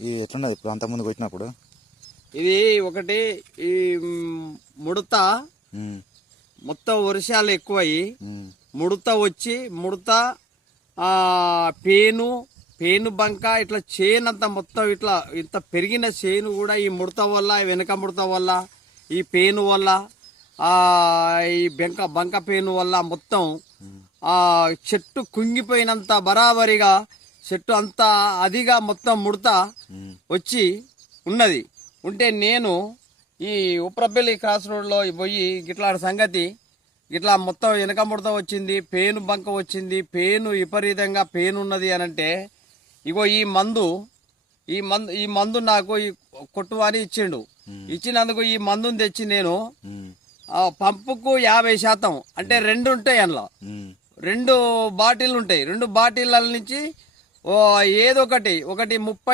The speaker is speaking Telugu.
ఇది ఎట్లున్నది ఇప్పుడు అంతకుముందు కొట్టినప్పుడు? ఇది ఒకటి ఈ ముడత మొత్తం వర్షాలు ఎక్కువయ్యి ముడత వచ్చి పేను బంక ఇట్లా చేను అంతా మొత్తం ఇట్లా ఇంత పెరిగిన చేను కూడా ఈ ముడత వల్ల వెనక ముడత వల్ల ఈ పేను వల్ల ఈ బంక పేను వల్ల మొత్తం చెట్టు కుంగిపోయినంత బరాబరిగా చెట్టు అంతా అదిగా మొత్తం ముడత వచ్చి ఉన్నది. ఉంటే నేను ఈ ఉప్రపల్లి క్రాస్ రోడ్లో పోయి గిట్లా సంగతి ఇట్లా మొత్తం వెనక ముడత వచ్చింది, పేను బంక వచ్చింది, పేను విపరీతంగా పేను ఉన్నది అని అంటే ఇగో ఈ మందు నాకు ఈ కొట్టు అని ఇచ్చిండు. ఇచ్చినందుకు ఈ మందుని తెచ్చి నేను పంపుకు 50% అంటే 2 ఉంటాయి అందులో 2 బాటిల్ ఉంటాయి. 2 బాటిళ్ళ నుంచి ఏదో ఒకటి 30